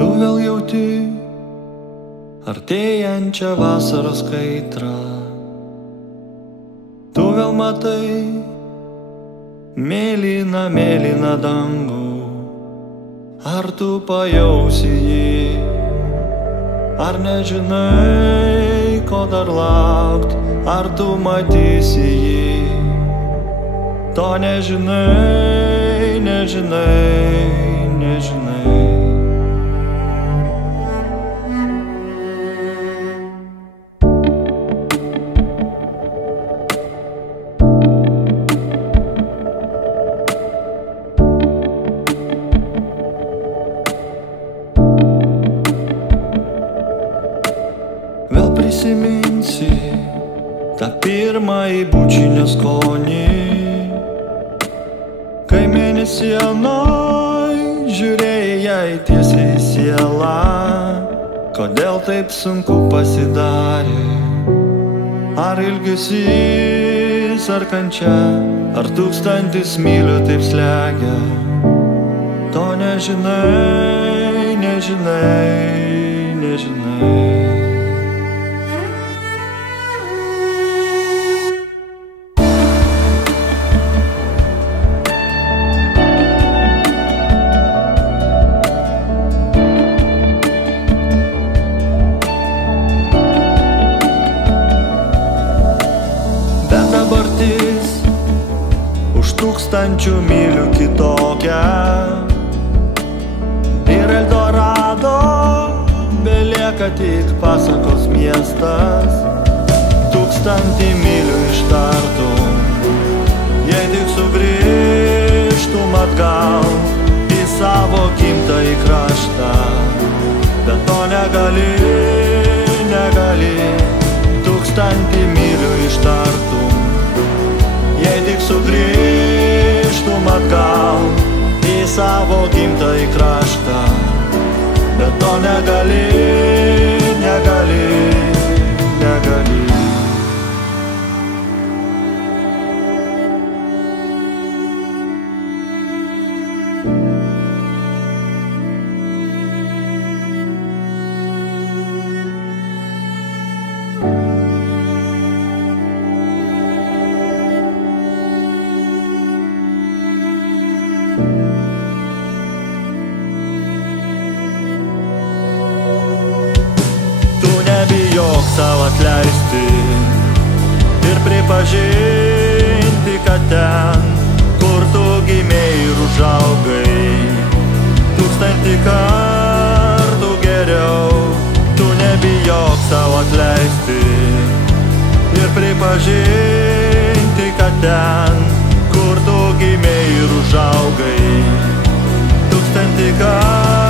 Tu vėl jauti artėjančią vasaros kaitrą. Tu vėl matai mėlyną, mėlyną dangų. Ar tu pajausi jį? Ar nežinai, ko dar laukt? Ar tu matysi jį? To nežinai, nežinai, nežinai. Vėl prisiminsi tą pirmąjį bučinio skonį, kai mėnesienoj žiūrėjai jai tiesiai į sielą. Kodėl taip sunku pasidarė? Ar ilgesys, ar kančia, ar 1000 mylių taip slegia? To nežinai, nežinai, nežinai. Dabartis už 1000 mylių kitokia, ir Eldorado belieka tik pasakos miestas. 1000 mylių ištartum, jei tik sugrįžtum atgal į savo gimtąjį kraštą. Bet to negali, negali, 1000 mylių ištartum, jei tik sugrįžtum atgal į savo gimtąjį kraštą. Bet to negali, negali, negali. Nebijok savo atleisti ir pripažinti, kad ten, kur tu gimei ir užaugai, 1000 kartų geriau. Tu nebijok savo atleisti ir pripažinti, kad ten, kur tu gimei ir užaugai, 1000 kartų